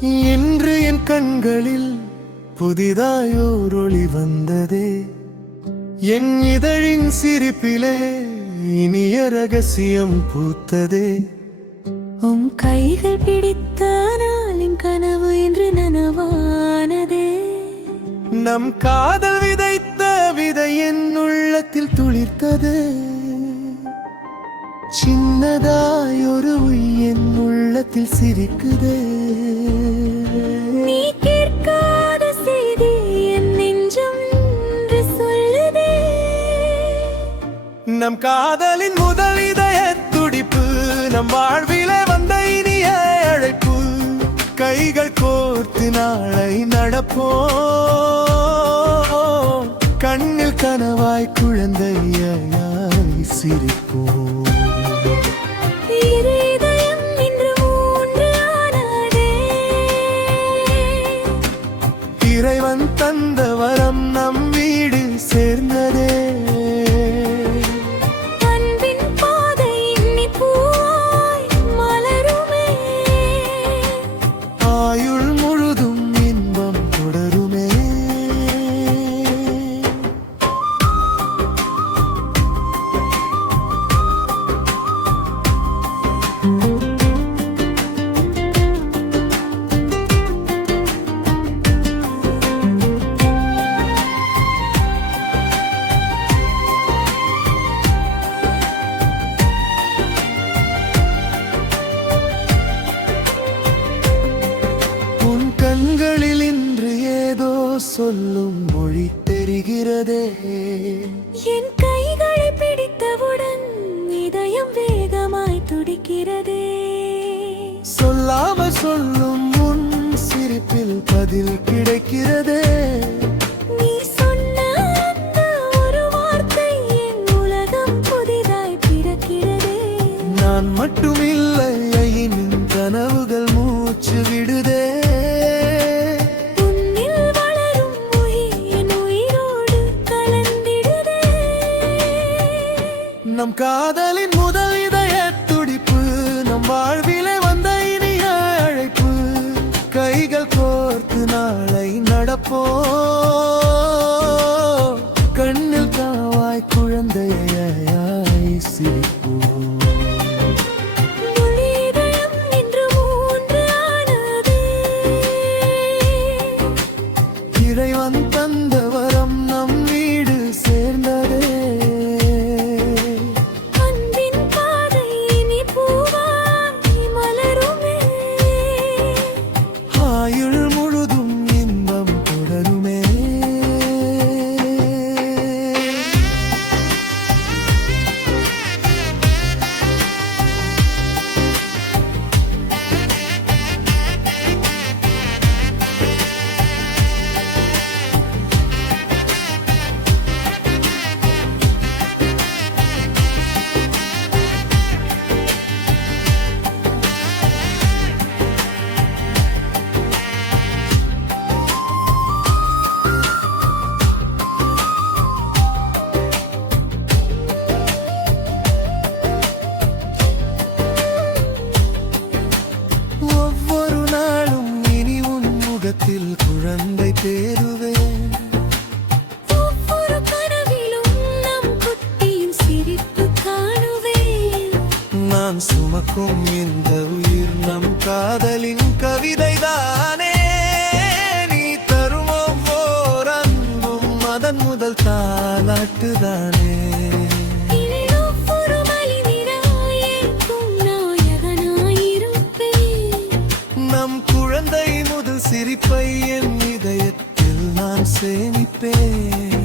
இன்று என் கண்களில் புதிதாயோர் ஒளி வந்ததே. என் இதழின் சிரிப்பிலே இனிய ரகசியம் பூத்ததே. உம் கைகள் பிடித்த நாளின் கனவு என்று நனவானதே. நம் காதல் விதைத்த விதை என் உள்ளத்தில் துளிர்த்தது. சின்னதாயொரு என் உள்ளத்தில் சிரிக்குதே. நீ கேட்காத செய்தி என் நெஞ்சம் என்று சொல்லுதே. நம் காதலின் முதல் இதய துடிப்பு, நம் வாழ்விலே வந்த இனிய அழைப்பு. கைகள் கோர்த்து நாளை நடப்போம், கண்ணில் கனவாய் குழந்தையாய் சிரிப்போம். இறைவன் தந்த வரம் நம் வீடு சேர்ந்ததே. அன்பின் பாதை இன்னி பூவாய் மலருமே. ஆயுள் முழுதும் இன்பம் தொடருமே. கண்களில் இன்று ஏதோ சொல்லும் மொழி தெரிகிறதே. என் கைகளை பிடித்தவுடன் இதயம் வேகமாய் துடிக்கிறதே. சொல்லாமல் சொல்லும் உன் சிரிப்பில் பதில் கிடைக்கிறதே. நீ சொன்ன அந்த ஒரு வார்த்தை என் உலகம் புதிதாய் பிறக்கிறதே. நான் மட்டுமில்லை என் கனவுகள் மூச்சு விடுதே. நம் காதலின் முதல் இதய துடிப்பு, நம் வாழ்விலே வந்த இனிய அழைப்பு. கைகள் கோர்த்து நாளை நடப்போம், கண்ணில் காவாய் குழந்தையாய் சிரிப்போம். இறைவன் தந்த வரம் நம் வீடு சேர்ந்ததே. ஆயுள் முழுதும் இன்பம் தொடருமே. குழந்தை தேருவேன். ஒவ்வொரு கனவிலும் நம் குட்டியின் சிரிப்பு காணுவேன். நான் சுமக்கும் இந்த உயிர் நம் காதலின் கவிதைதானே. நீ தரும் ஒவ்வொரு அன்பும் அதன் முதல் தாலாட்டுதானே. நம் குழந்தை முதல் சிரிப்பை என் இதயத்தில் நான் சேமிப்பேன்.